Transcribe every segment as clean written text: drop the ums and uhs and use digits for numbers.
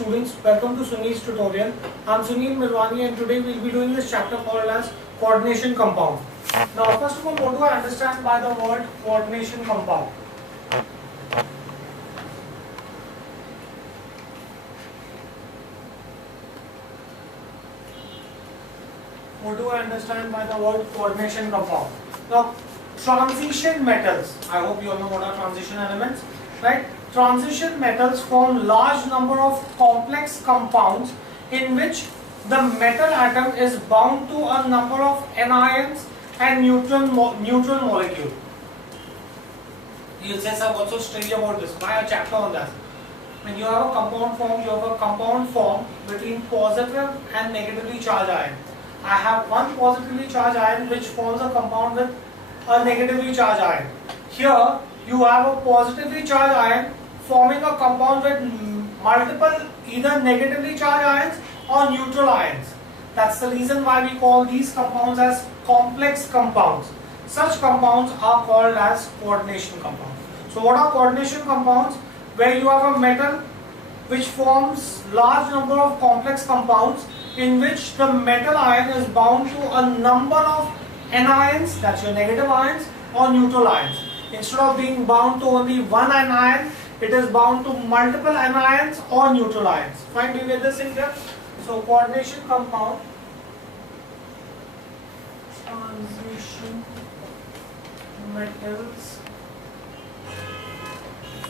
Students, welcome to Sunil's tutorial. I'm Sunil Mirwani and today we'll be doing this chapter called as coordination compound. Now first of all, what do I understand by the word coordination compound? What do I understand by the word coordination compound? Now transition metals, I hope you all know what are transition elements, right? Transition metals form large number of complex compounds in which the metal atom is bound to a number of anions and neutral molecule. You'll say, sir, what's so strange about this? Why a chapter on that? When you have a compound form, you have a compound form between positive and negatively charged ion. I have one positively charged ion which forms a compound with a negatively charged ion. Here you have a positively charged ion forming a compound with multiple either negatively charged ions or neutral ions. That's the reason why we call these compounds as complex compounds. Such compounds are called as coordination compounds. So what are coordination compounds? Where you have a metal which forms large number of complex compounds in which the metal ion is bound to a number of anions, that's your negative ions, or neutral ions. Instead of being bound to only one anion, it is bound to multiple anions or neutral ions. Fine, do you get this in here? So coordination compound, transition metals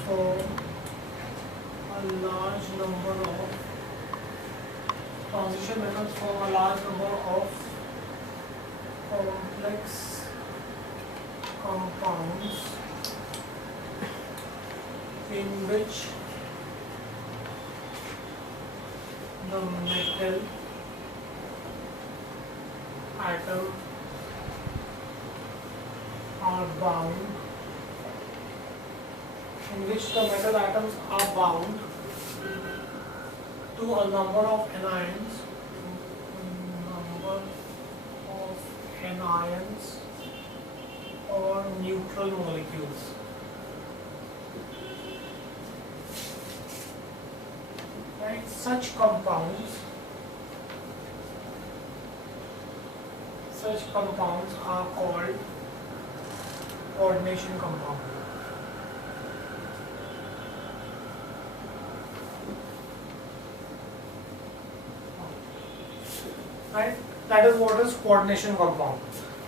form a large number of complex compounds in which the metal atom are bound, to a number of anions or neutral molecules. Right? Such compounds are called coordination compounds. Right? That is what is coordination compound.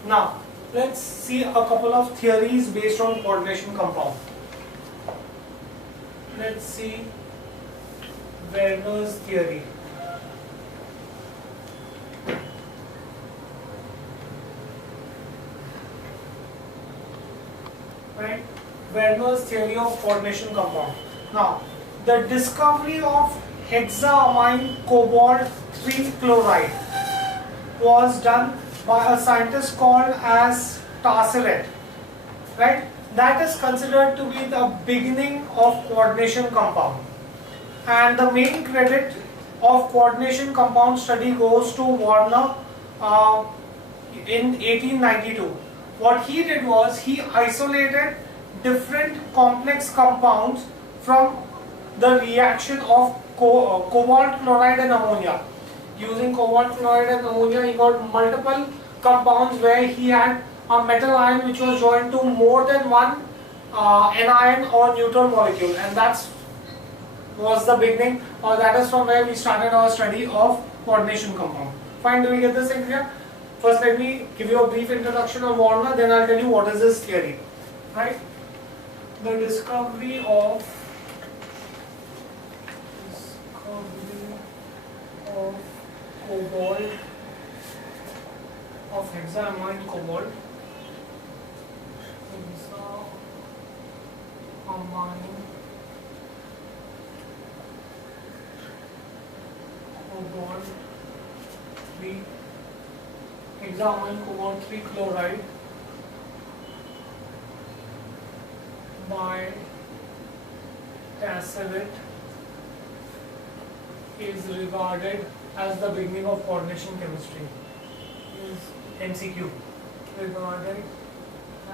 Now, let's see a couple of theories based on coordination compound. Let's see Werner's theory. Right? Werner's theory of coordination compound. Now, the discovery of hexaamine cobalt 3 chloride was done by a scientist called as Tarsaret. Right? That is considered to be the beginning of coordination compound. And the main credit of coordination compound study goes to Werner in 1892. What he did was he isolated different complex compounds from the reaction of cobalt chloride and ammonia. Using cobalt chloride and ammonia, he got multiple compounds where he had a metal ion which was joined to more than one anion or neutral molecule, and that was the beginning, or that is from where we started our study of coordination compound. Fine, do we get this in here? First, let me give you a brief introduction of Werner, then I'll tell you what is this theory. Right? The discovery of cobalt, of hexaamine cobalt, hexaamine cobalt 3 chloride by Tarsaret is regarded as the beginning of coordination chemistry. Is MCQ regarded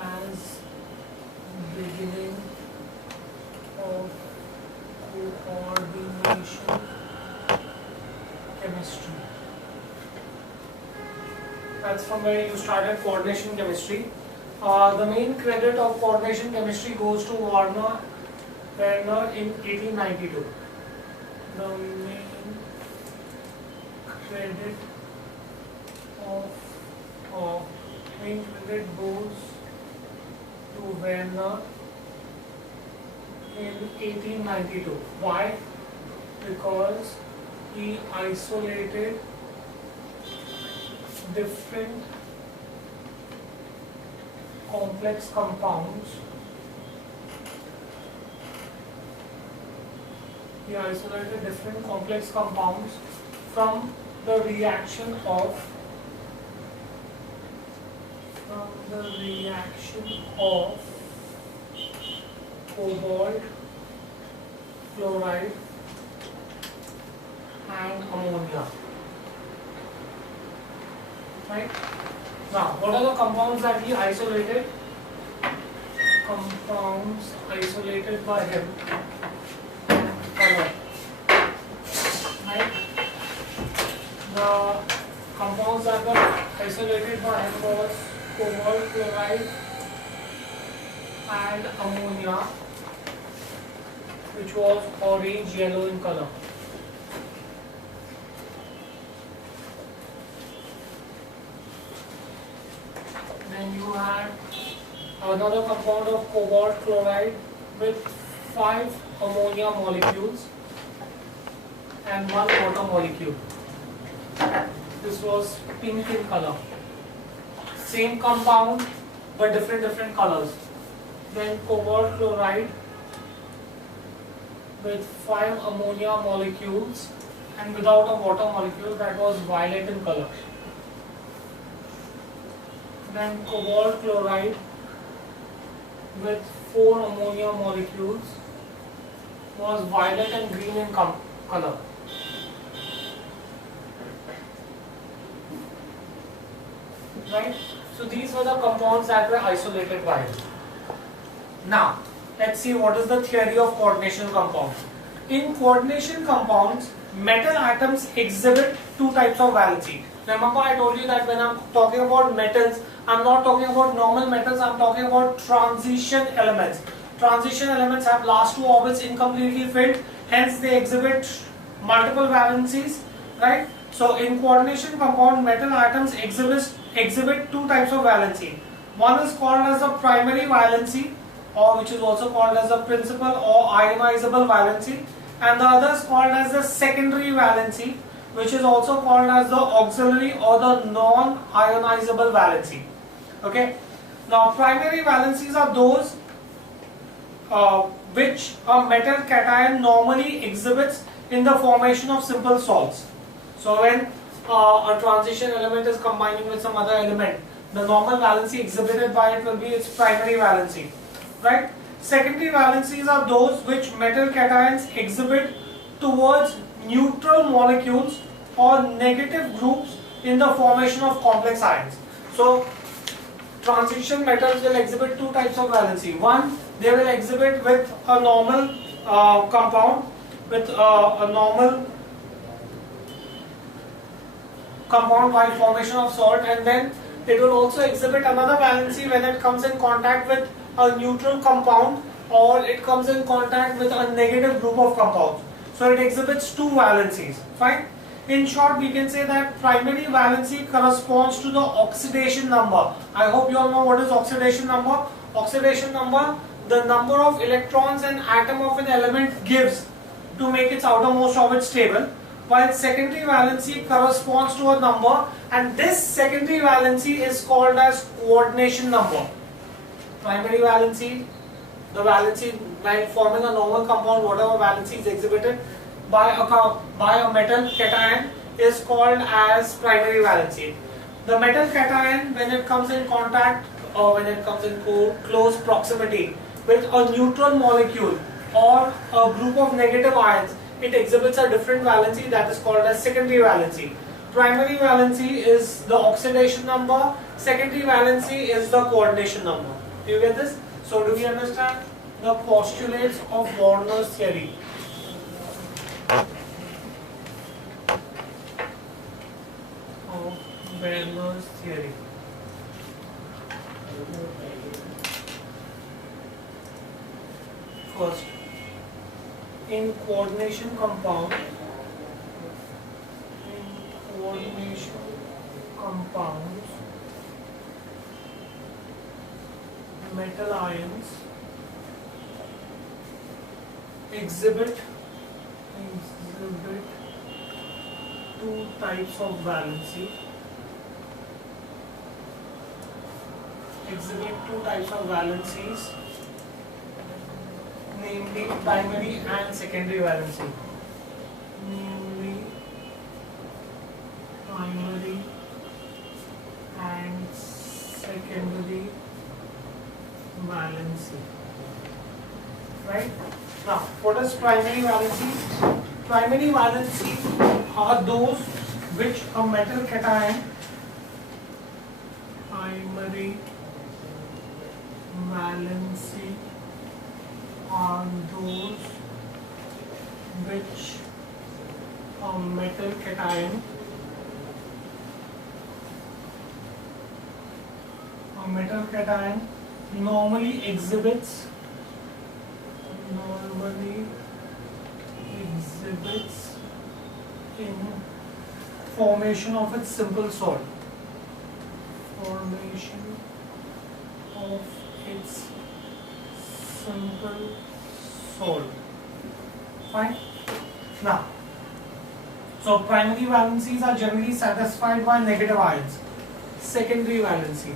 as beginning of coordination chemistry. That's from where you started coordination chemistry. The main credit of coordination chemistry goes to Werner in 1892. The main credit goes to Werner in 1892. Why? Because he isolated different complex compounds. He isolated different complex compounds from the reaction of cobalt, chloride and ammonia. Right? Now, what are the compounds that he isolated? Compounds isolated by him. Color. Right? The compounds that were isolated by him was cobalt, chloride and ammonia, which was orange yellow in color. Then you had another compound of cobalt chloride with 5 ammonia molecules and 1 water molecule. This was pink in color. Same compound but different colors. Then cobalt chloride with 5 ammonia molecules and without a water molecule, that was violet in color. Then cobalt chloride with 4 ammonia molecules was violet and green in color. Right? So these were the compounds that were isolated by him. Now, let's see what is the theory of coordination compounds. In coordination compounds, metal atoms exhibit 2 types of valency. Remember, I told you that when I'm talking about metals, I'm not talking about normal metals, I'm talking about transition elements. Transition elements have last 2 orbits incompletely filled, hence they exhibit multiple valencies, right? So in coordination compound, metal atoms exhibit 2 types of valency. One is called as the primary valency, or which is also called as the principal or ionizable valency, and the other is called as the secondary valency, which is also called as the auxiliary or the non-ionizable valency. Okay. Now, primary valencies are those which a metal cation normally exhibits in the formation of simple salts. So when a transition element is combining with some other element, the normal valency exhibited by it will be its primary valency, right? Secondary valencies are those which metal cations exhibit towards neutral molecules or negative groups in the formation of complex ions. So transition metals will exhibit 2 types of valency. One, they will exhibit with a normal compound, with a normal compound by formation of salt, and then it will also exhibit another valency when it comes in contact with a neutral compound or it comes in contact with a negative group of compounds. So it exhibits 2 valencies. Fine. In short, we can say that primary valency corresponds to the oxidation number. I hope you all know what is oxidation number. Oxidation number, the number of electrons an atom of an element gives to make its outermost orbit stable, while secondary valency corresponds to a number, and this secondary valency is called as coordination number. Primary valency, the valency when forming a normal compound, whatever valency is exhibited by a metal cation is called as primary valency. The metal cation, when it comes in contact or when it comes in close proximity with a neutral molecule or a group of negative ions, it exhibits a different valency, that is called as secondary valency. Primary valency is the oxidation number, secondary valency is the coordination number. Do you get this? So do we understand the postulates of Werner's theory? coordination compound, compounds, metal ions exhibit two types of valency. Exhibit two types of valencies, namely primary and secondary valency. Namely primary and secondary valency. Right? Now, what is primary valency? Primary valency are those which a metal cation, primary valency are those which a metal cation normally exhibits in formation of its simple salt. Formation of its simple salt. Fine. Now, so primary valencies are generally satisfied by negative ions. Secondary valency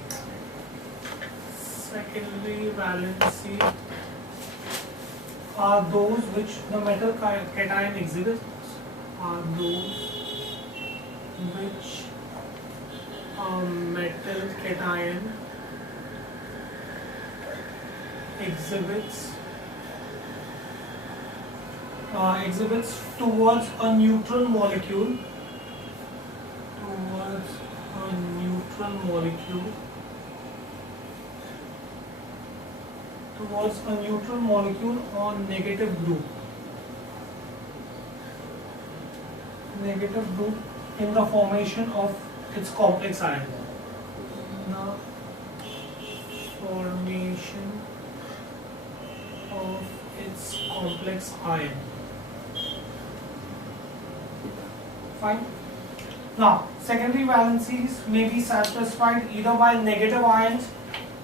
are those which the metal cation exhibits. Are those which a metal cation exhibits towards a neutral molecule, or negative group in the formation of its complex ion. Fine. Now, secondary valencies may be satisfied either by negative ions,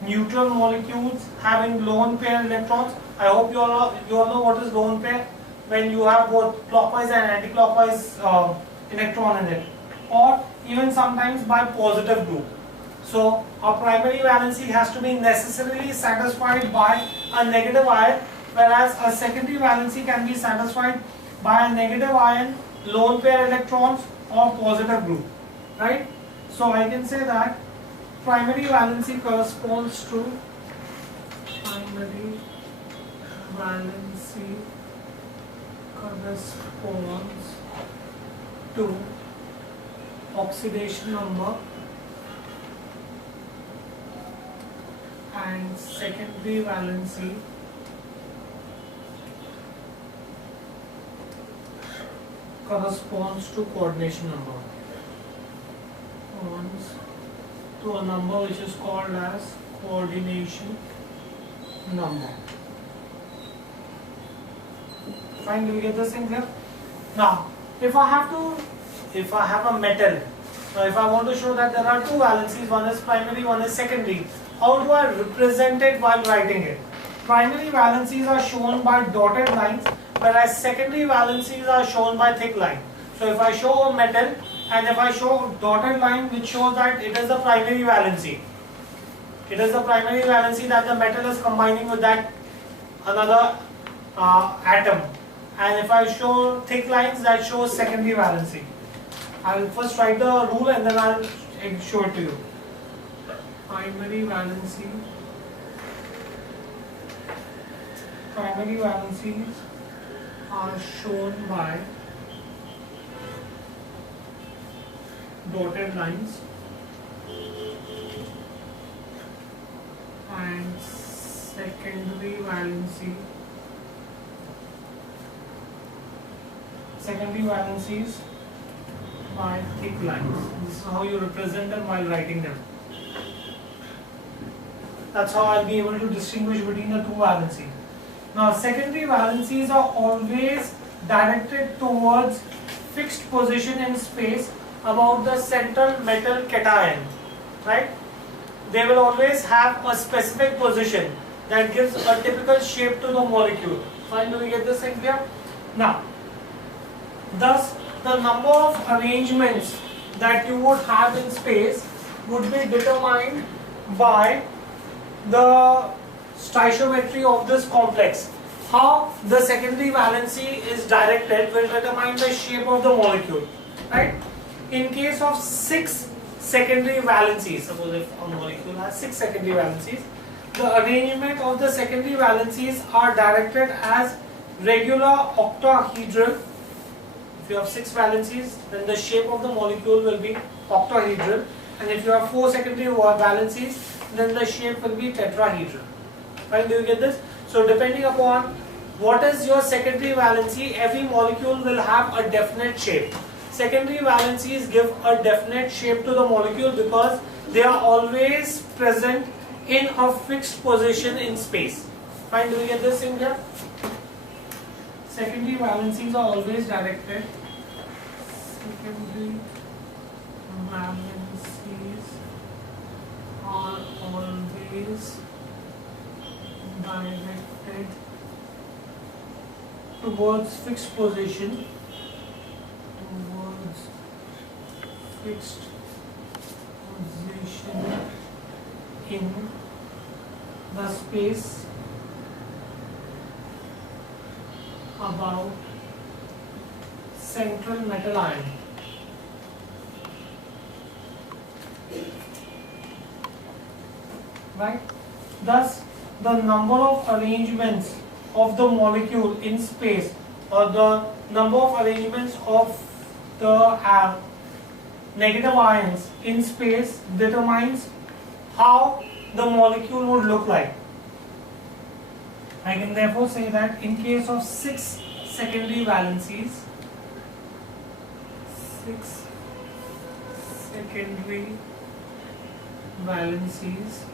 neutral molecules having lone pair electrons. I hope you all know what is lone pair, when you have both clockwise and anti-clockwise electron in it, or even sometimes by positive group. So, a primary valency has to be necessarily satisfied by a negative ion, whereas a secondary valency can be satisfied by a negative ion, lone pair electrons, or positive group. Right? So, I can say that primary valency corresponds to oxidation number, and secondary valency corresponds to coordination number, to a number which is called as coordination number. Fine, do you get this in here? Now, if I have a metal, now if I want to show that there are two valencies, one is primary, one is secondary, how do I represent it while writing it? Primary valencies are shown by dotted lines, whereas secondary valencies are shown by thick line. So if I show a metal and if I show dotted line which shows that it is the primary valency, it is the primary valency that the metal is combining with that another atom. And if I show thick lines, that shows secondary valency. I will first write the rule and then I will show it to you. Primary valencies are shown by dotted lines, and secondary valencies by thick lines. This is how you represent them while writing them. That's how I'll be able to distinguish between the two valencies. Now, secondary valencies are always directed towards fixed position in space about the central metal cation, right? They will always have a specific position that gives a typical shape to the molecule. Fine, do we get this thing here? Now, thus the number of arrangements that you would have in space would be determined by the stoichiometry of this complex. How the secondary valency is directed will determine the shape of the molecule, right? In case of 6 secondary valencies, suppose if a molecule has 6 secondary valencies, the arrangement of the secondary valencies are directed as regular octahedral. If you have 6 valencies, then the shape of the molecule will be octahedral, and if you have 4 secondary valencies, then the shape will be tetrahedral. Right? Do you get this? So depending upon what is your secondary valency, every molecule will have a definite shape. Secondary valencies give a definite shape to the molecule because they are always present in a fixed position in space. Fine, do we get this in here? Secondary valencies are always directed. Secondary valencies are always directed towards fixed position. Towards fixed position in the space about central metal ion. Right? Thus, the number of arrangements of the molecule in space, or the number of arrangements of the negative ions in space, determines how the molecule would look like. I can therefore say that in case of 6 secondary valencies, 6 secondary valencies,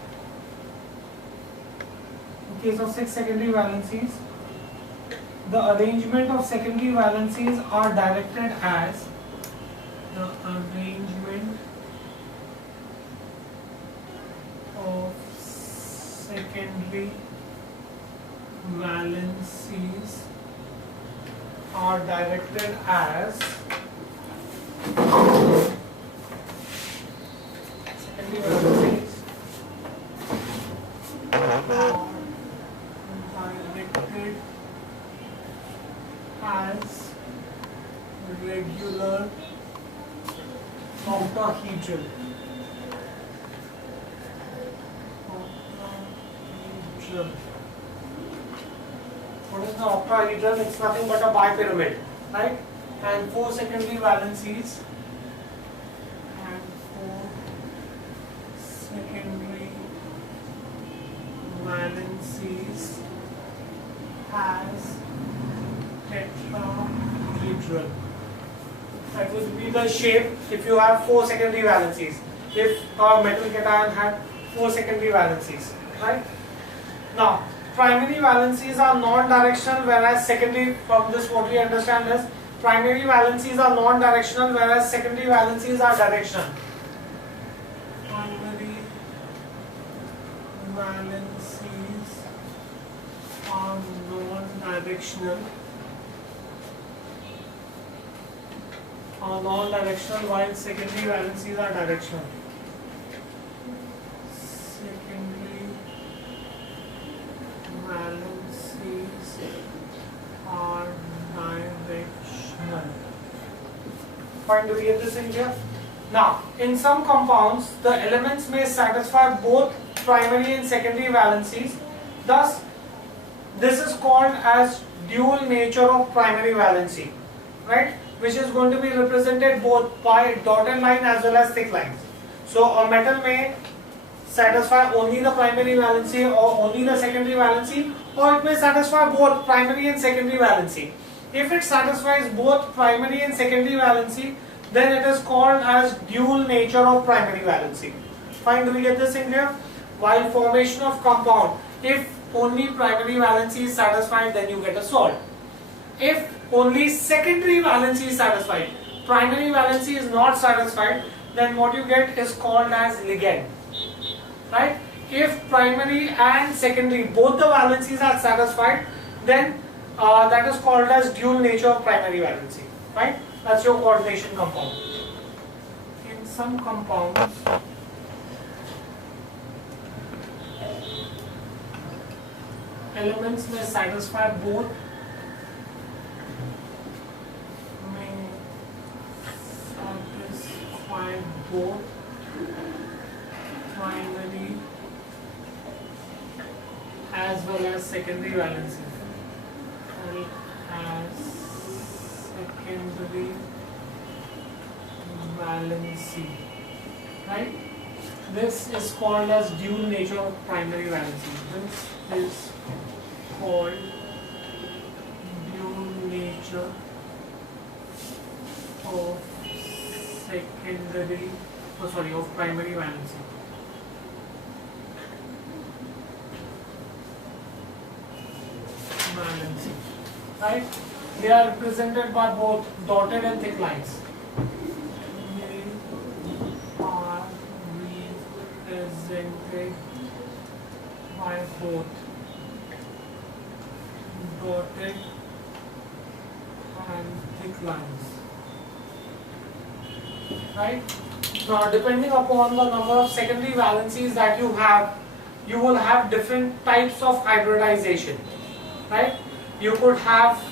in case of 6 secondary valencies, the arrangement of secondary valencies are directed as the arrangement of secondary valencies are directed as secondary valencies are directed as regular octahedral. What is the octahedral? It's nothing but a bipyramid, right? And 4 secondary valencies, and 4 secondary valencies has tetrahedral. That would be the shape if you have 4 secondary valencies. If a metal cation had 4 secondary valencies, right? Now, primary valencies are non-directional, whereas secondary, from this what we understand is, primary valencies are non-directional, whereas secondary valencies are directional. Primary valencies are non-directional. While secondary valencies are directional. Secondary valencies are directional. Fine, do we get this in here? Now, in some compounds, the elements may satisfy both primary and secondary valencies. Thus, this is called as dual nature of primary valency, right? Which is going to be represented both by dotted line as well as thick lines. So a metal may satisfy only the primary valency or only the secondary valency, or it may satisfy both primary and secondary valency. If it satisfies both primary and secondary valency, then it is called as dual nature of primary valency. Fine, do we get this in here? While formation of compound, if only primary valency is satisfied, then you get a salt. If only secondary valency is satisfied, primary valency is not satisfied, then what you get is called as ligand, right? If primary and secondary both the valencies are satisfied, then that is called as dual nature of primary valency, right? That's your coordination compound. In some compounds, elements may satisfy both primary as well as secondary valency. As secondary valency, right? This is called as dual nature of primary valency. This is called dual nature of secondary, of primary valency. Right? They are represented by both dotted and thick lines. They are represented by both dotted and thick lines. Right? Now, depending upon the number of secondary valencies that you have, you will have different types of hybridization. Right? You could have,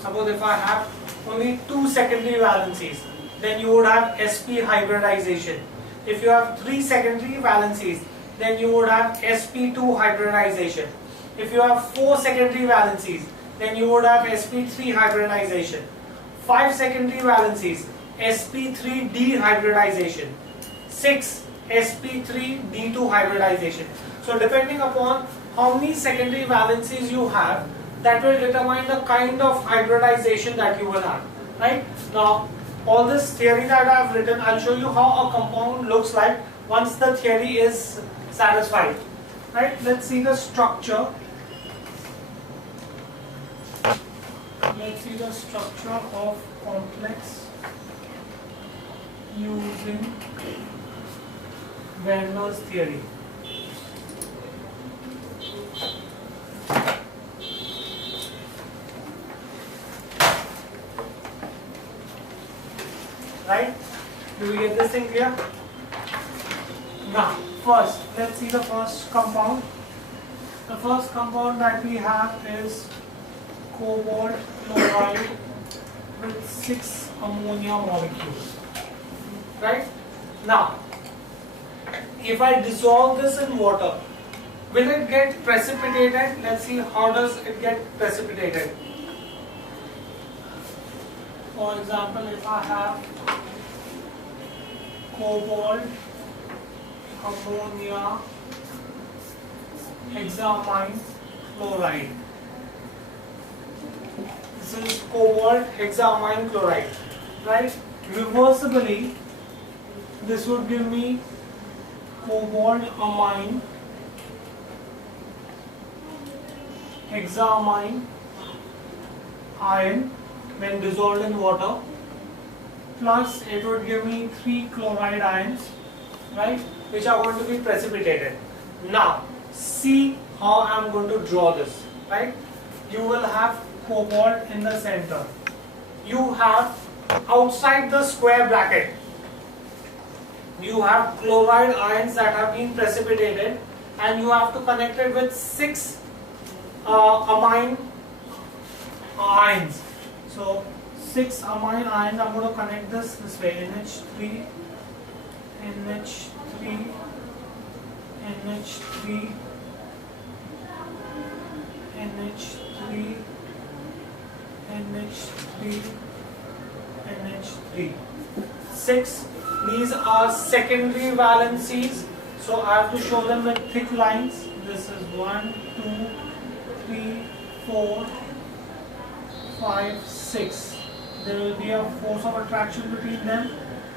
suppose if I have only 2 secondary valencies, then you would have sp hybridization. If you have 3 secondary valencies, then you would have sp2 hybridization. If you have 4 secondary valencies, then you would have sp3 hybridization. 5 secondary valencies, sp3d hybridization. 6 sp3d2 hybridization. So depending upon how many secondary valencies you have, that will determine the kind of hybridization that you will have, right? Now, all this theory that I have written, I'll show you how a compound looks like once the theory is satisfied, right? Let's see the structure. Let's see the structure of complex using Werner's theory. Right? Do we get this thing clear? Now, first, let's see the first compound. The first compound that we have is cobalt chloride with 6 ammonia molecules. Right? Now, if I dissolve this in water, will it get precipitated? Let's see how does it get precipitated. For example, if I have cobalt, ammonia, hexamine chloride. This is cobalt hexamine chloride, right? Reversibly, this would give me cobalt amine hexamine ion when dissolved in water, plus it would give me 3 chloride ions, right, which are going to be precipitated. Now, see how I am going to draw this, right? You will have cobalt in the center. You have outside the square bracket, you have chloride ions that have been precipitated, and you have to connect it with 6 amine ions. So 6 amine ions, I'm going to connect this way, NH3, NH3, NH3, NH3, NH3, NH3. 6. These are secondary valencies, so I have to show them with thick lines. This is 1, 2, 3, 4, 5, 6. There will be a force of attraction between them.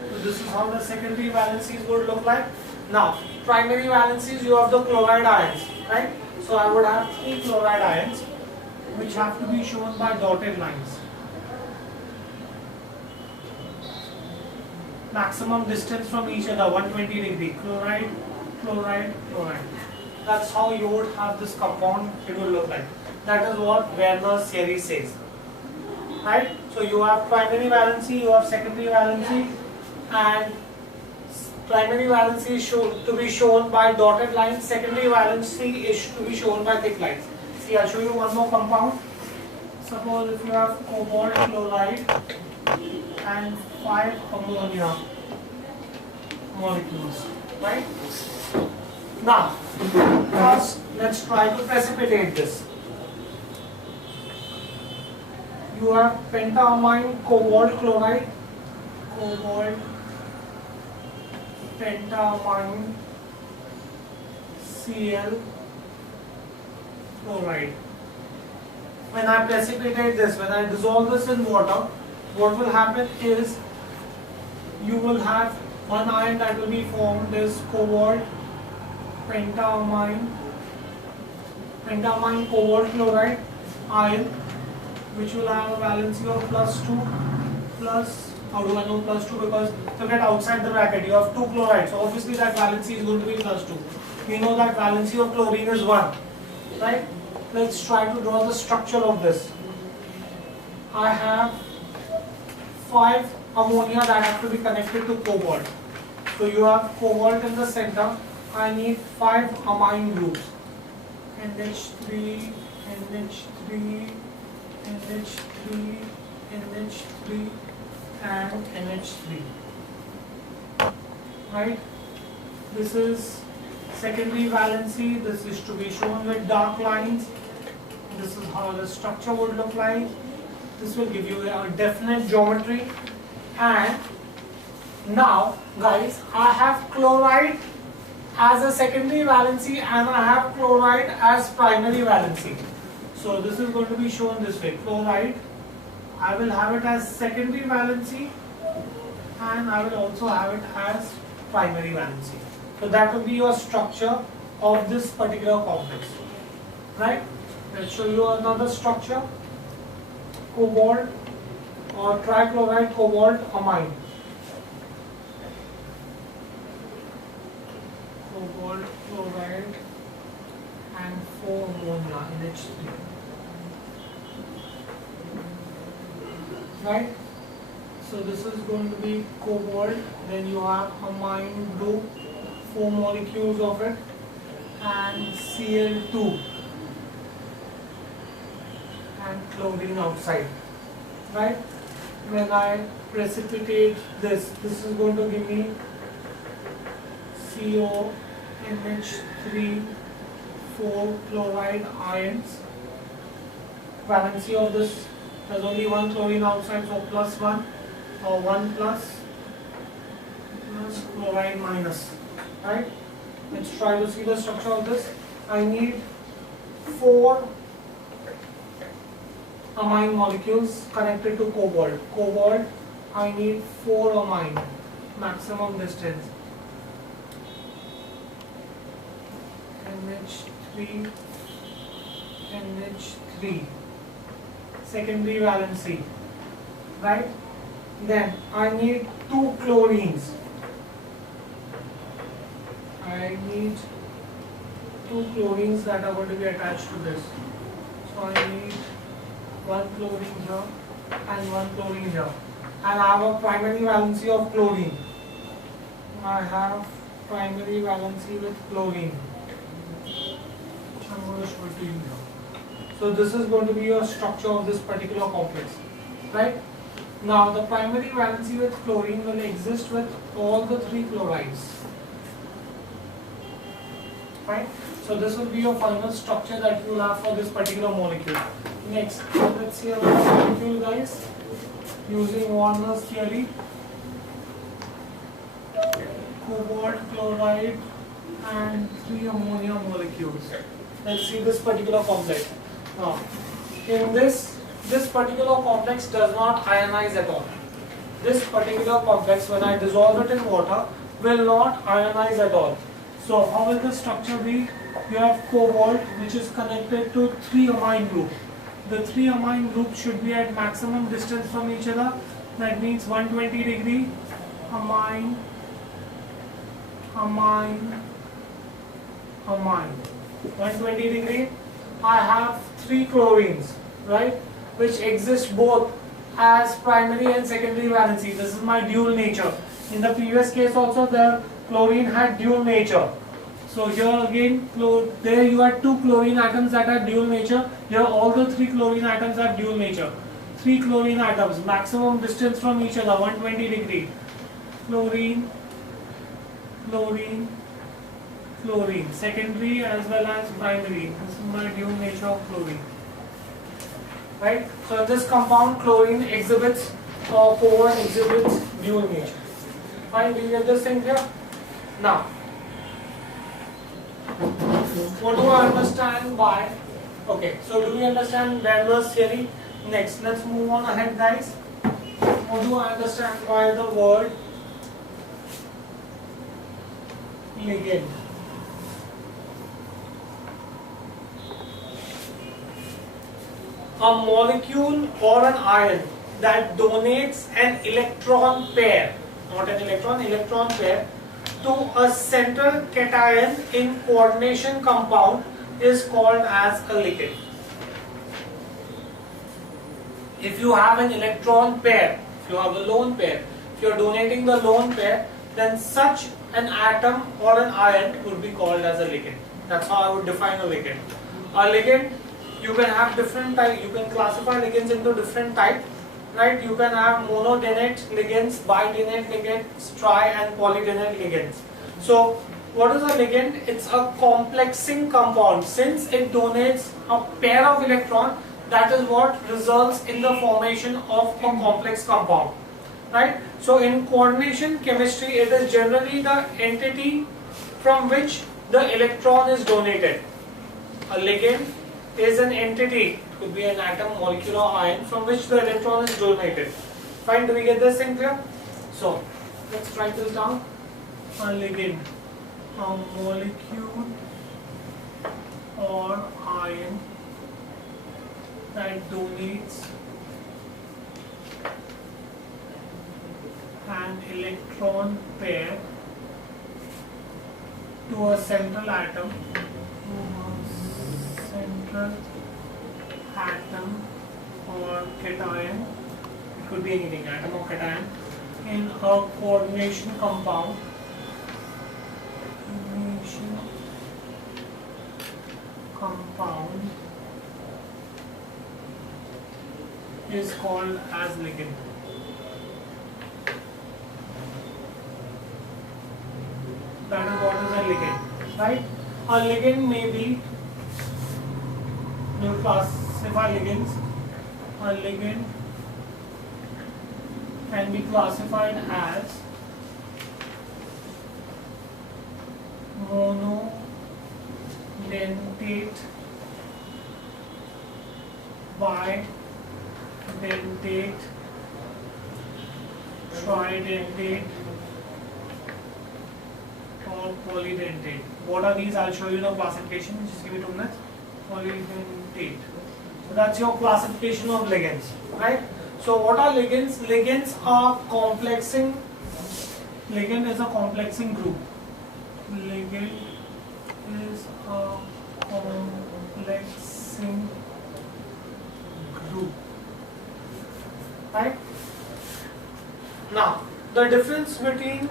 So this is how the secondary valencies would look like. Now, primary valencies, you have the chloride ions, right? So I would have 3 chloride ions. which have to be shown by dotted lines. Maximum distance from each other, 120 degree. Chloride, chloride, chloride. That's how you would have this compound, it will look like. That is what Werner's theory says. Right? So you have primary valency, you have secondary valency, and primary valency is to be shown by dotted lines, secondary valency is to be shown by thick lines. See, I'll show you one more compound. Suppose if you have cobalt chloride and 5 ammonia molecules, right? Now, first let's try to precipitate this. You have pentamine cobalt chloride, cobalt pentamine Cl chloride. When I precipitate this, when I dissolve this in water, what will happen is you will have one ion that will be formed as cobalt pentamine cobalt chloride ion, which will have a valency of +2 plus, how do I know +2? Because to get outside the bracket you have 2 chlorides, so obviously that valency is going to be +2. We know that valency of chlorine is 1, right? Let's try to draw the structure of this. I have 5 ammonia that have to be connected to cobalt. So you have cobalt in the center. I need 5 amine groups. NH3, NH3, NH3, NH3 and NH3. Right? This is secondary valency. This is to be shown with dark lines. This is how the structure would look like. This will give you a definite geometry. And now guys, I have chloride as a secondary valency and I have chloride as primary valency. So this is going to be shown this way. Chloride, I will have it as secondary valency and I will also have it as primary valency. So that will be your structure of this particular complex. Right? Let's show you another structure. Cobalt or trichloride cobalt amine. Cobalt chloride and 4 ammonia NH3. Right? So this is going to be cobalt, then you have amine group, 4 molecules of it, and Cl2 and chlorine outside. Right? When I precipitate this, this is going to give me CONH3 4 chloride ions. Valency of this, there's only 1 chlorine outside, so +1 or 1 plus chloride minus. Right? Let's try to see the structure of this. I need 4 amine molecules connected to cobalt. Cobalt, I need 4 amine, maximum distance. NH3, NH3, secondary valency, right? Then I need 2 chlorines. I need 2 chlorines that are going to be attached to this. So I need 1 chlorine here and 1 chlorine here. And I have a primary valency of chlorine. I have primary valency with chlorine, which I'm going to show it to you here. So this is going to be your structure of this particular complex, right? Now the primary valency with chlorine will exist with all the 3 chlorides, right? So this will be your final structure that you will have for this particular molecule. Next, let's see another molecule, guys, using Werner's theory. Cobalt chloride and 3 ammonia molecules. Let's see this particular complex. Now, in this particular complex does not ionize at all. This particular complex, when I dissolve it in water, will not ionize at all. So how will the structure be? You have cobalt, which is connected to 3 amine group. the three amine groups should be at maximum distance from each other. That means 120 degree, amine, amine, amine. 120 degree. I have three chlorines, right, which exist both as primary and secondary valency. This is my dual nature. In the previous case also the chlorine had dual nature. So here again, there you had two chlorine atoms that are dual nature. Here all the three chlorine atoms are dual nature. Three chlorine atoms, maximum distance from each other, 120 degree. Chlorine, chlorine, chlorine. Secondary as well as primary. This is my dual nature of chlorine. Right? So this compound chlorine exhibits exhibits dual nature. Fine, do you get this thing here? Now, what do I understand by? Okay, so do we understand Bendler's theory? Next, let's move on ahead, guys. What do I understand by the word ligand? A molecule or an ion that donates an electron pair, not an electron pair, to a central cation in coordination compound is called as a ligand. If you have an electron pair, if you have a lone pair, if you are donating the lone pair, then such an atom or an ion would be called as a ligand. That's how I would define a ligand. A ligand, you can have different types, you can classify ligands into different types, right? You can have monodenate ligands, bidenate ligands, tri and polydenate ligands. So what is a ligand? It's a complexing compound. Since it donates a pair of electrons, that is what results in the formation of a complex compound, right? So in coordination chemistry, it is generally the entity from which the electron is donated. A ligand is an entity, it could be an atom, molecule or ion, from which the electron is donated. Fine, do we get this thing clear? So let's write this down. A ligand, a molecule or ion that donates an electron pair to a central atom, or cation, it could be anything, atom or cation, in a coordination compound. Compound is called as ligand. That is what is a ligand, right? A ligand may be, you classify ligands. A ligand can be classified as monodentate, bidentate, tridentate, or polydentate. What are these? I'll show you the classification. Just give me 2 minutes. Polydentate. So that's your classification of ligands, right? So what are ligands? Ligands are complexing. Ligand is a complexing group. Ligand is a complexing group, right? Now the difference between,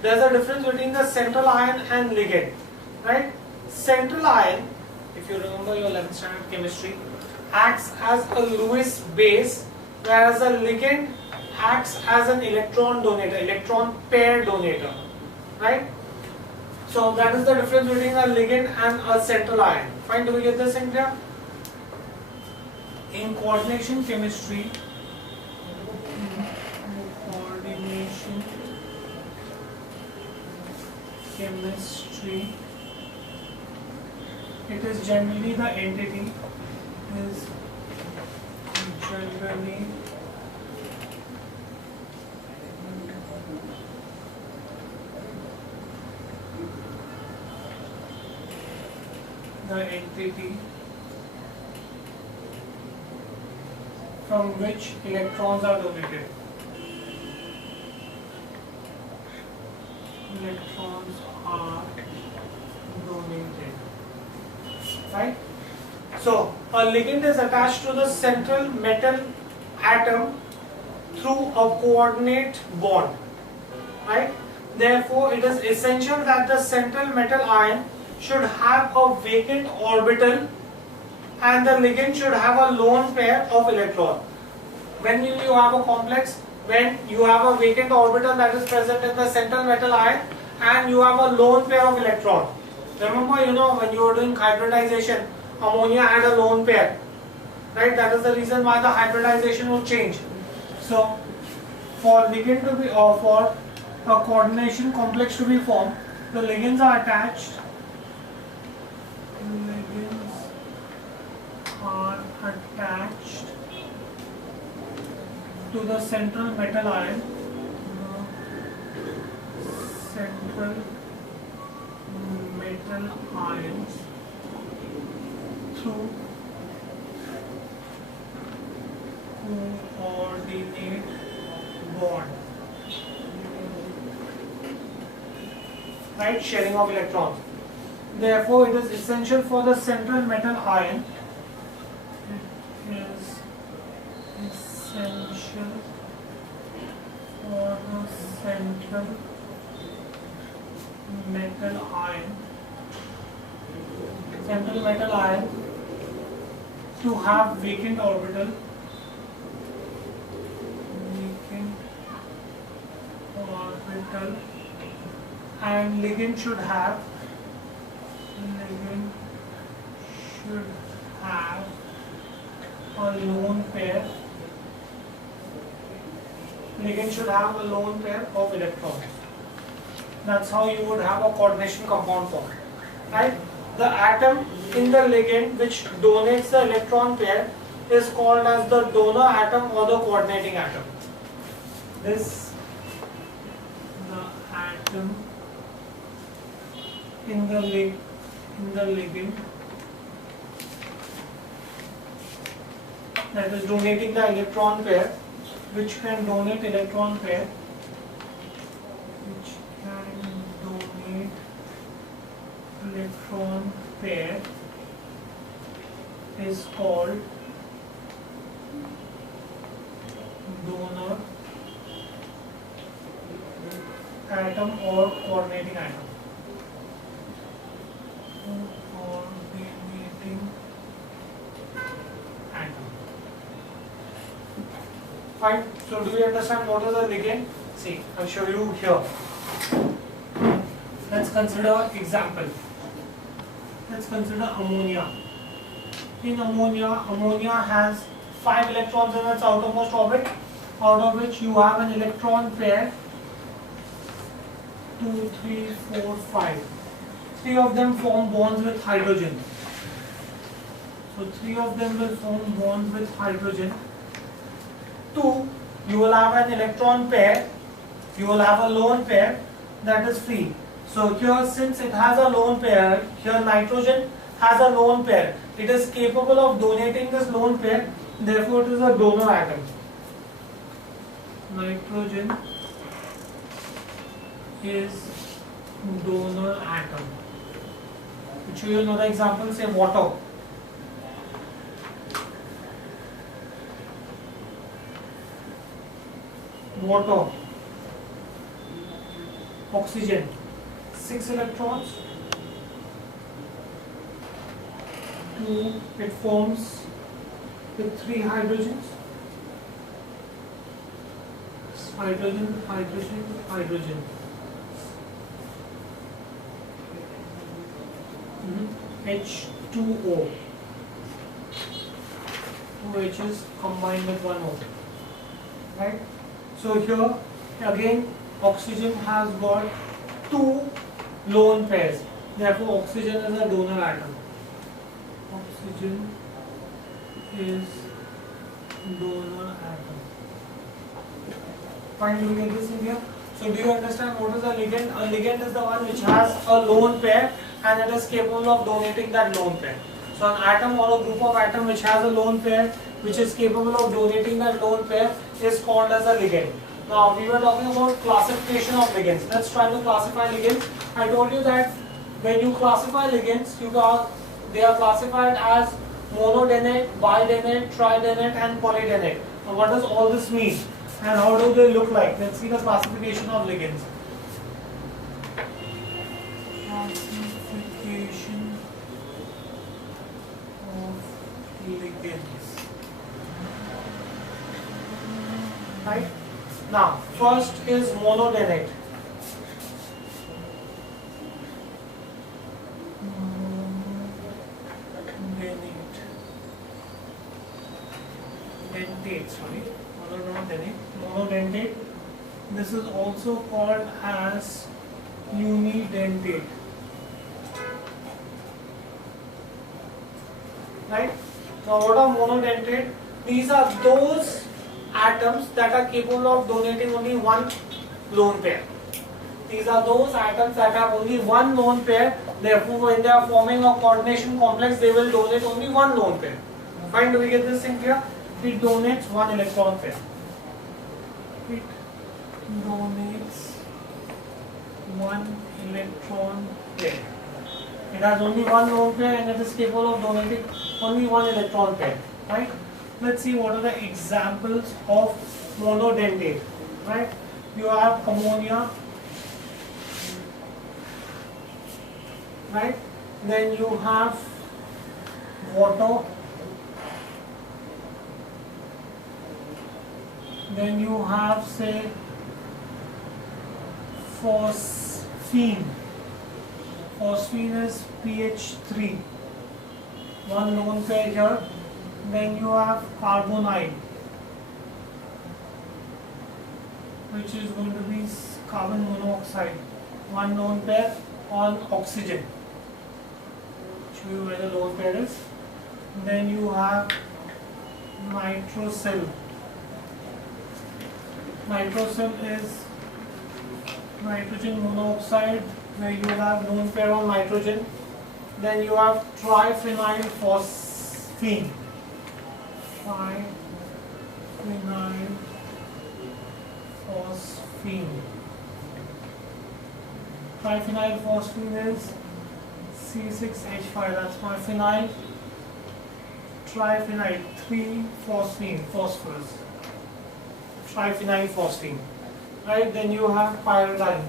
there's a difference between the central ion and ligand, right? Central ion, if you remember your 11th standard chemistry, acts as a Lewis base, whereas a ligand acts as an electron donator, electron pair donator, right? So that is the difference between a ligand and a central ion. Fine, do we get this in here? In coordination chemistry, it is generally the entity is generally the entity from which electrons are donated. Electrons are donated. Right? So, a ligand is attached to the central metal atom through a coordinate bond. Right? Therefore, it is essential that the central metal ion should have a vacant orbital and the ligand should have a lone pair of electrons. When you have a complex, when you have a vacant orbital that is present in the central metal ion and you have a lone pair of electrons. Remember, when you were doing hybridization, ammonia had a lone pair. Right? That is the reason why the hybridization would change. So, for ligand to be, or for a coordination complex to be formed, the ligands are attached. Ligands are attached to the central metal ion. Central metal ions through coordinate bond. Right, sharing of electrons. Therefore, it is essential for the central metal ion. It is essential for the central metal ion. Central metal ion to have vacant orbital. Vacant orbital. And ligand should have a lone pair. Ligand should have a lone pair of electrons. That's how you would have a coordination compound formed. Right? The atom in the ligand which donates the electron pair is called as the donor atom or the coordinating atom. The atom in the ligand that is donating the electron pair, which can donate electron pair, is called donor atom or coordinating atom. Coordinating atom. Fine. So do you understand what is a ligand? See, I'll show you here. Let's consider example. Let's consider ammonia. In ammonia, ammonia has 5 electrons in its outermost orbit, out of which you have an electron pair 2, 3, 4, 5. 3 of them form bonds with hydrogen. So 3 of them will form bonds with hydrogen. 2, you will have an electron pair, you will have a lone pair that is free. So here, since it has a lone pair, here nitrogen has a lone pair. It is capable of donating this lone pair, therefore it is a donor atom. Nitrogen is donor atom. I'll show you another example, say water. Water. Oxygen. 6 electrons. 2, it forms with 3 hydrogens. Hydrogen, hydrogen, hydrogen. H2O. 2 H's combined with 1 O. Right? So here again oxygen has got 2 lone pairs. Therefore oxygen is a donor atom. Oxygen is donor atom. Fine, do you get this in here? So do you understand what is a ligand? A ligand is the one which has a lone pair and it is capable of donating that lone pair. So an atom or a group of atoms which has a lone pair which is capable of donating that lone pair is called as a ligand. Now we were talking about classification of ligands. Let's try to classify ligands. I told you that when you classify ligands, they are classified as monodenate, bidenate, tridenate and polydenate. Now what does all this mean and how do they look like? Let's see the classification of ligands. Classification of ligands. Right? Now, first is monodenate. Monodentate. This is also called as unidentate. Right? Now what are monodentate? These are those atoms that are capable of donating only one lone pair. These are those atoms that have only one lone pair. Therefore, when they are forming a coordination complex, they will donate only one lone pair. Fine, do we get this thing clear? It donates one electron pair. It donates one electron pair. It has only one lone pair and it is capable of donating only one electron pair. Right? Let's see what are the examples of monodentate. Right? You have ammonia. Right? Then you have water. Then you have, say, phosphine. Phosphine is pH 3. One lone pair here. Then you have carbonide, which is going to be carbon monoxide. One lone pair on oxygen. Show you where the lone pair is. Then you have nitrosyl. Nitrosyl is nitrogen monoxide, where you have lone pair on nitrogen. Then you have triphenyl phosphine. Triphenyl phosphine. Triphenyl phosphine is C6H5. That's my phenyl. Triphenyl, 3-phosphine, phosphorus. Triphenyl phosphine. Right, then you have pyridine.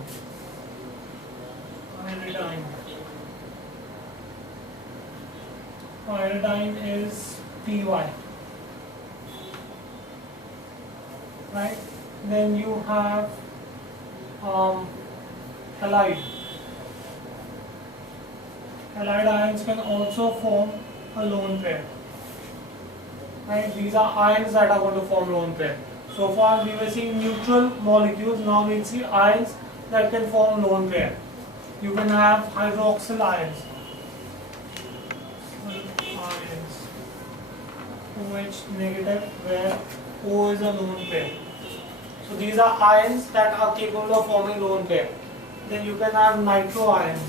Pyridine is PY. Right, then you have halide. Halide ions can also form a lone pair. Right, these are ions that are going to form lone pair. So far we were seeing neutral molecules, now we see ions that can form lone pair. You can have hydroxyl ions. OH negative, where O is a lone pair. So these are ions that are capable of forming lone pair. Then you can have nitro ions.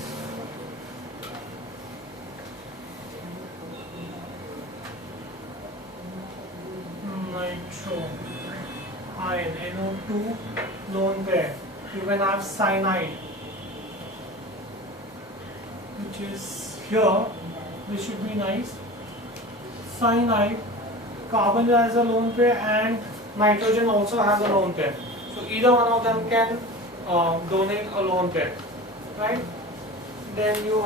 Nitro ion, NO2 lone pair. You can have cyanide, which is here. This should be nice. Cyanide, carbon has a lone pair and nitrogen also has a lone pair. So either one of them can donate a lone pair, right? Then you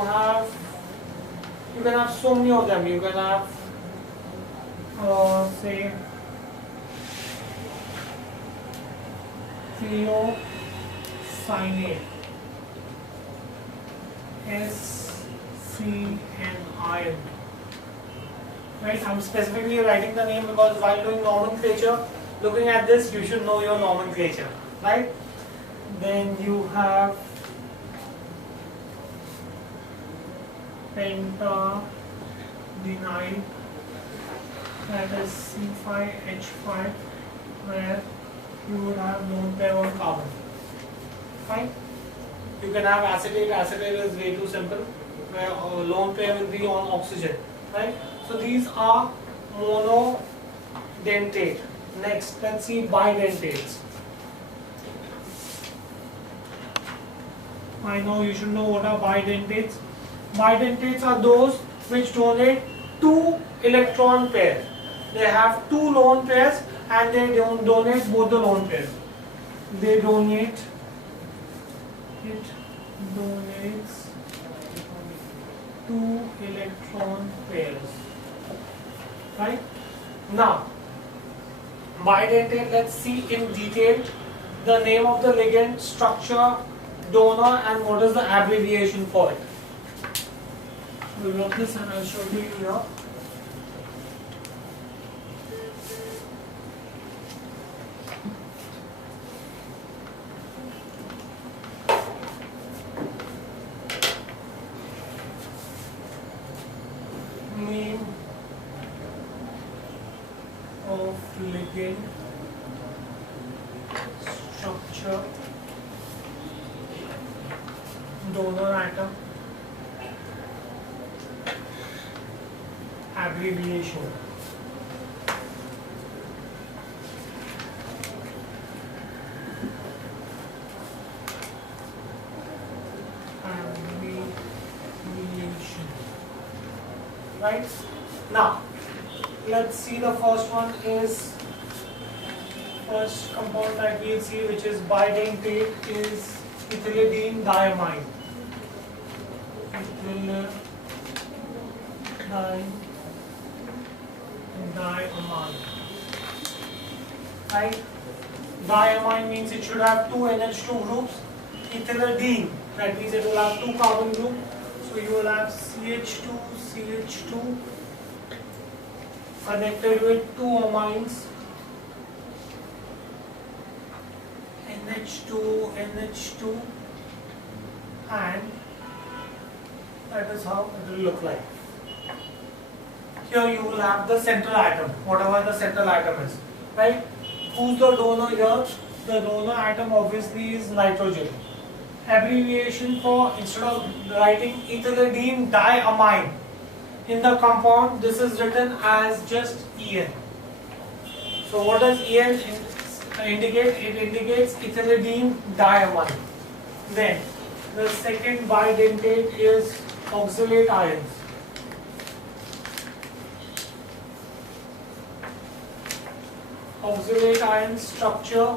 can have so many of them. You can have say thiocyanate, SCN ion. Right, I'm specifically writing the name because while doing nomenclature, looking at this, you should know your nomenclature, right? Then you have pentadenine, that is C5H5, where you would have lone pair on carbon. Fine. You can have acetate. Acetate is way too simple, where a lone pair will be on oxygen, right? So these are dentate. Next, let's see bidentates. I know you should know what are bidentates. Bidentates are those which donate two electron pairs. They have two lone pairs and they don't donate both the lone pairs. They donate, it donates two electron pairs. Right? Now, bidentate, let's see in detail the name of the ligand, structure, donor, and what is the abbreviation for it. We'll look this and I'll show you here. Name of ligand, structure, donor atom, abbreviation. Right? Now, let's see the first one is, first compound that we'll see which is bidentate is ethylidene diamine. Diamine. Right? Diamine means it should have two NH2 groups. Ethylidene, that means it will have two carbon groups. So you will have CH2, CH2 connected with two amines, NH2, NH2, and that is how it will look like. Here you will have the central atom, whatever the central atom is, right? Who's the donor here? The donor atom obviously is nitrogen. Abbreviation for, instead of writing ethylidene diamine in the compound, this is written as just En. So what does En indicate? It indicates ethylidene diamine. Then the second bidentate is oxalate ions. Oxalate ion structure,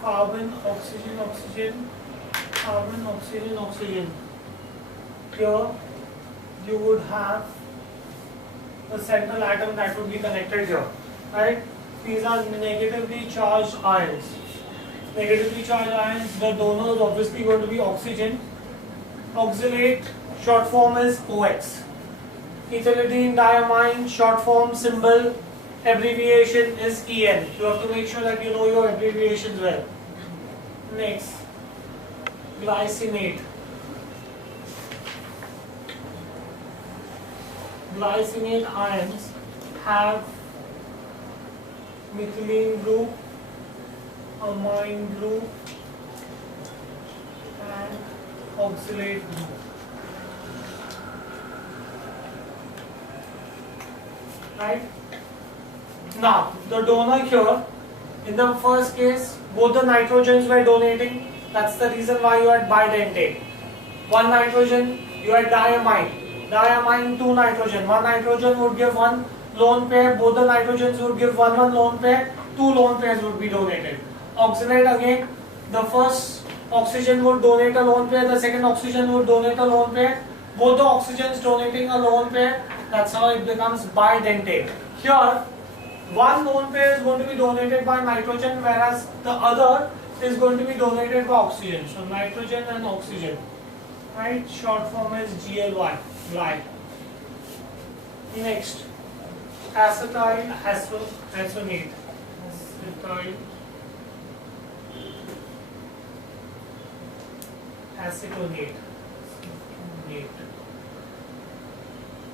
carbon, oxygen, oxygen, carbon, oxygen, oxygen. Here you would have the central atom that would be connected here, right? These are negatively charged ions. Negatively charged ions, the donor is obviously going to be oxygen. Oxalate, short form is OX. Ethylidene diamine, short form symbol, abbreviation is En. You have to make sure that you know your abbreviations well. Next, glycinate. Glycinate ions have methylene group, amine group, and oxalate group. Right? Now, the donor here, in the first case, both the nitrogens were donating. That's the reason why you had bidentate. One nitrogen, you had diamine. Diamine, two nitrogen. One nitrogen would give one lone pair. Both the nitrogens would give one lone pair. Two lone pairs would be donated. Oxalate again, the first oxygen would donate a lone pair. The second oxygen would donate a lone pair. Both the oxygens donating a lone pair. That's how it becomes bidentate. Here, one lone pair is going to be donated by nitrogen, whereas the other is going to be donated by oxygen. So nitrogen and oxygen, right? Short form is GLY. Next, acetyl acetonate. Acetonate.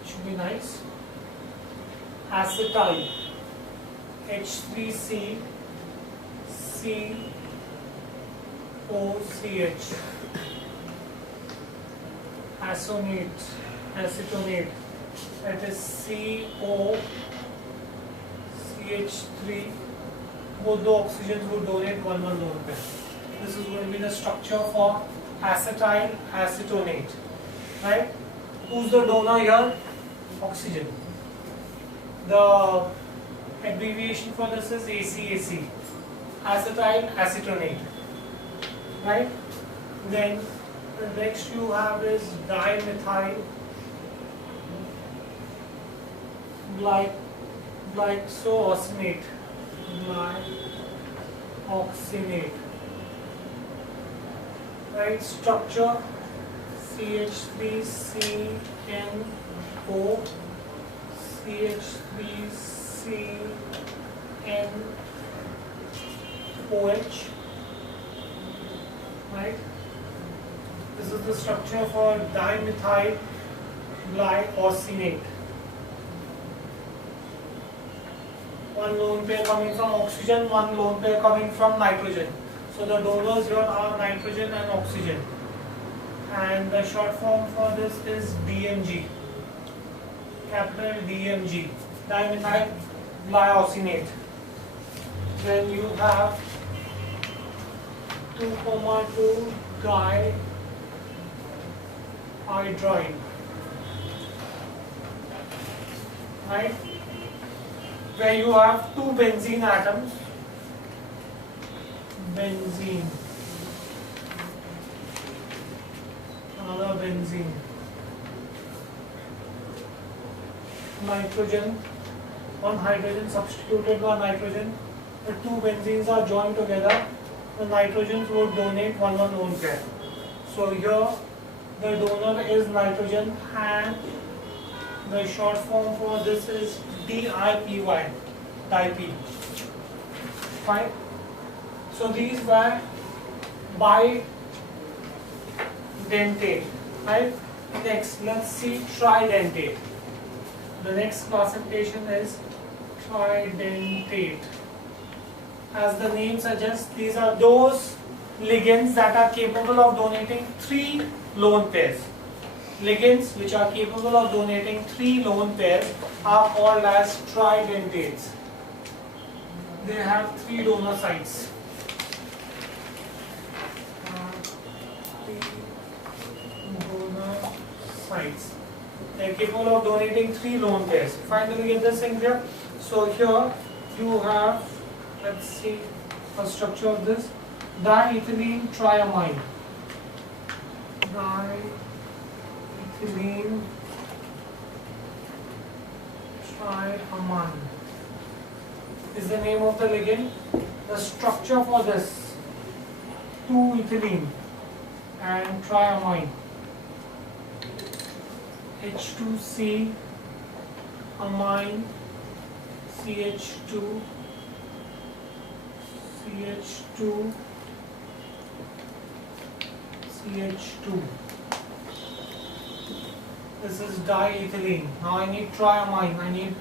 Should be nice. Acetyl. H3C COCH. Acetonate, that is COCH CH3, both the oxygens would donate one lone pair. This is going to be the structure for acetyl acetonate, right? Who's the donor here? Oxygen. The abbreviation for this is ACAC, acetyl acetonate, right? Then the next you have is dimethyl glycosonate, right? Structure CH3CNO, CH3CNOH, right? This is the structure for dimethyl glycosonate. One lone pair coming from oxygen, one lone pair coming from nitrogen. So the donors here are nitrogen and oxygen. And the short form for this is DMG, capital DMG, dimethyl glycosonate. Then you have 2,2 dihydride, right? Where you have two benzene atoms, benzene, another benzene, nitrogen, one hydrogen substituted by nitrogen. The two benzenes are joined together. The nitrogens would donate one lone pair. So here the donor is nitrogen and the short form for this is DIPY, dipy. Fine. So these were bidentate, right? Next, let's see tridentate. The next classification is tridentate. As the name suggests, these are those ligands that are capable of donating 3 lone pairs. Ligands which are capable of donating 3 lone pairs are called as tridentates. They have 3 donor sites. 3 donor sites. They are capable of donating 3 lone pairs. Finally, get this thing here. So here you have, let's see the structure of this, diethylene triamine. Diethylene triamine is the name of the ligand. The structure for this, 2-ethylene and triamine, H2C amine, CH2, CH2, CH2. This is diethylene. Now I need triamine. I need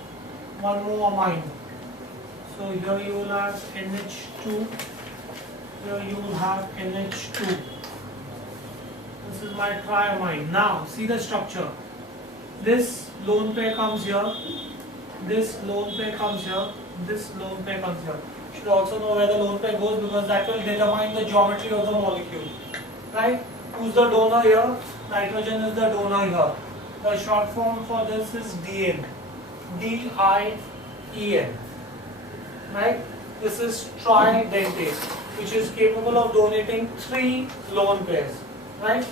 one more amine. So here you will have NH2. Here you will have NH2. This is my triamine. Now see the structure. This lone pair comes here. This lone pair comes here. This lone pair comes here. You should also know where the lone pair goes because that will determine the geometry of the molecule. Right? Who's the donor here? Nitrogen is the donor here. The short form for this is DN. DIEN. Right? This is tridentate, which is capable of donating 3 lone pairs. Right?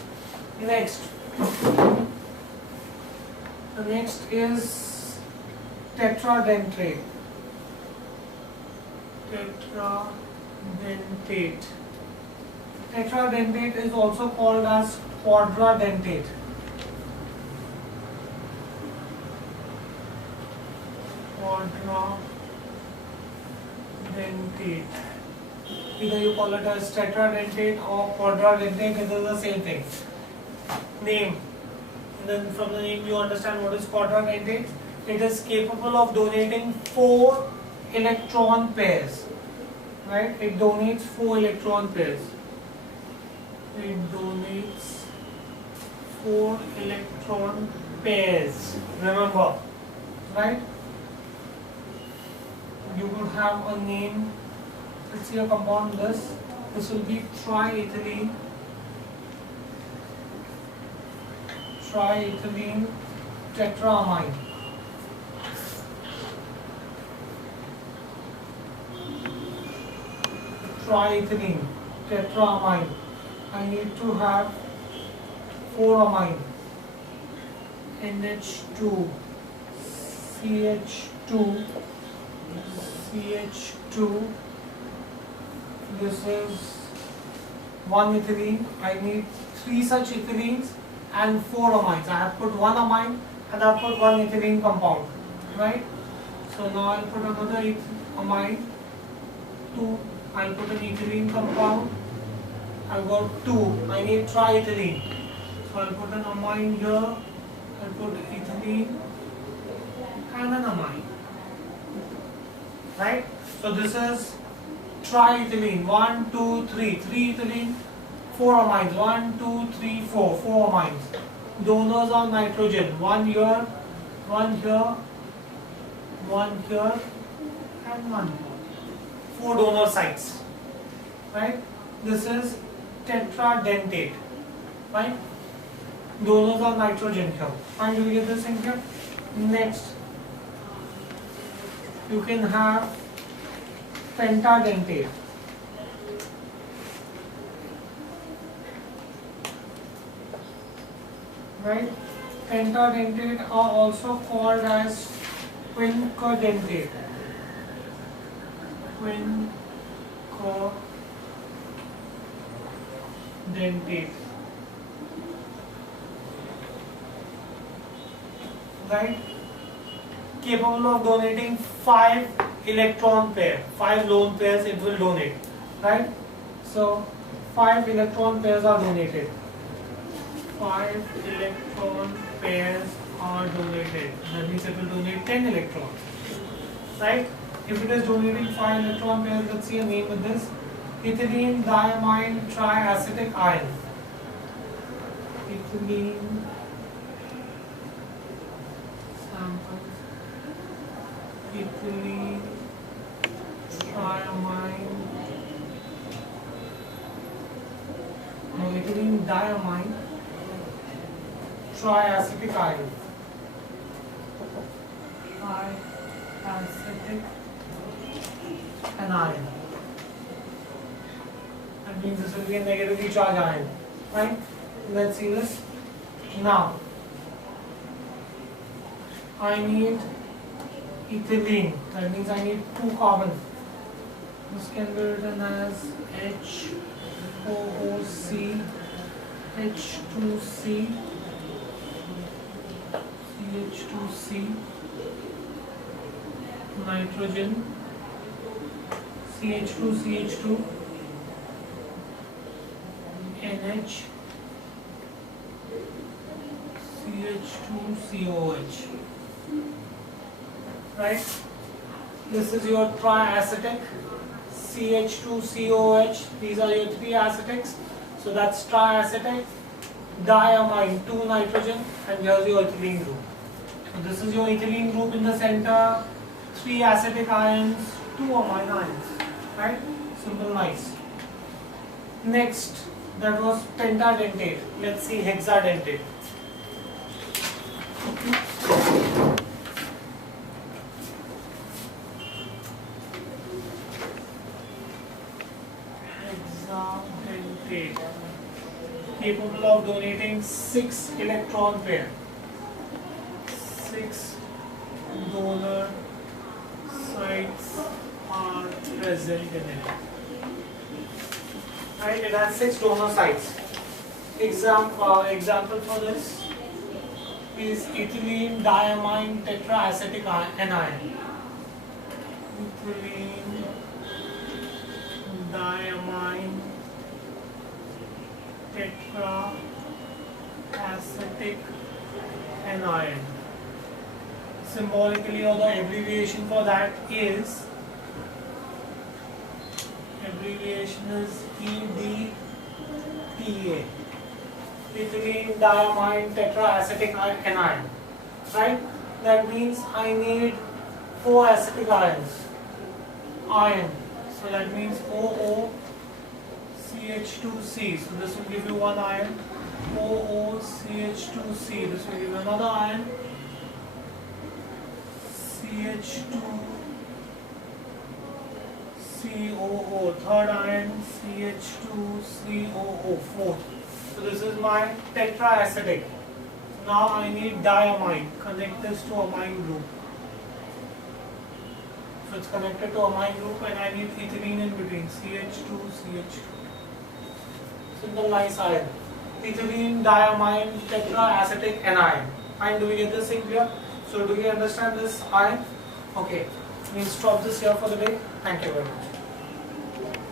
Next. The next is tetradentate. Tetradentate. Tetradentate is also called as quadradentate. Quadradentate. Either you call it as tetradentate or quadradentate, it is the same thing. Name. And then from the name you understand what is quadradentate. It is capable of donating 4 electron pairs. Right? It donates 4 electron pairs. It donates 4 electron pairs. Remember. Right? you would have a name. Let's see a compound. This will be triethylene tetraamine. Triethylene tetraamine. I need to have 4 amine. NH2 CH2. This is 1 ethylene. I need 3 such ethylenes and 4 amines. I have put 1 amine and I have put 1 ethylene compound, right? So now I'll put another amine, 2. I'll put an ethylene compound. I've got 2. I need triethylene. So I'll put an amine here. I'll put ethylene and an amine. Right? So this is triethylene. 1, 2, 3. 3 ethylene, 4 amines. 1, 2, 3, 4. 4 amines. Donors are nitrogen. 1 here, 1 here, 1 here, and 1 here. 4 donor sites. Right? This is tetradentate. Right? Donors are nitrogen here. Fine, do we get this in here? Next, you can have pentadentate. Right? Pentadentate are also called as quinquedentate. Quinquedentate. Right? Capable of donating 5 electron pair, 5 lone pairs it will donate, right? So 5 electron pairs are donated. 5 electron pairs are donated. That means it will donate 10 electrons, right? If it is donating 5 electron pairs, let's see a name with this: ethylene diamine triacetic ion. Ethylene samples. Ethylene triamine. No, ethylene diamine triacetic ion. Triacetic anion. That means this will be a negatively charged ion, right? Let's see this. Now, I need ethylene. That means I need 2 carbon. This can be written as HOOC, H2C, CH2C, nitrogen, CH2CH2, NH, CH2COH. Right? This is your triacetic, CH2COH. These are your 3 acetics. So that's triacetic, diamine, 2 nitrogen, and here's your ethylene group. So this is your ethylene group in the center, 3 acetic ions, 2 amine ions. Right? Simple, nice. Next, that was pentadentate. Let's see hexadentate. Hexadentate. Capable of donating 6 electron pair. 6 donor sites are present in it. Right, it has 6 donor sites. Example for this is ethylene diamine tetraacetic anion. Ethylene diamine tetraacetic anion. Symbolically, or the abbreviation for that is EDTA. Ethylene diamine tetraacetic anion. Right? That means I need 4 acetic ions. ion. So that means OOCH2C. So this will give you one ion. OOCH2C. This will give you another ion. CH2COO. Third ion. CH2COO. Fourth. So this is my tetraacetic. Now I need diamine. Connect this to amine group. So it's connected to amine group and I need ethylene in between. CH2, CH2. Simple nice ion. Ethylene, diamine, tetraacetic, anion. Fine, do we get this thing clear? So do you understand this ion? Okay. We'll stop this here for the day. Thank you very much.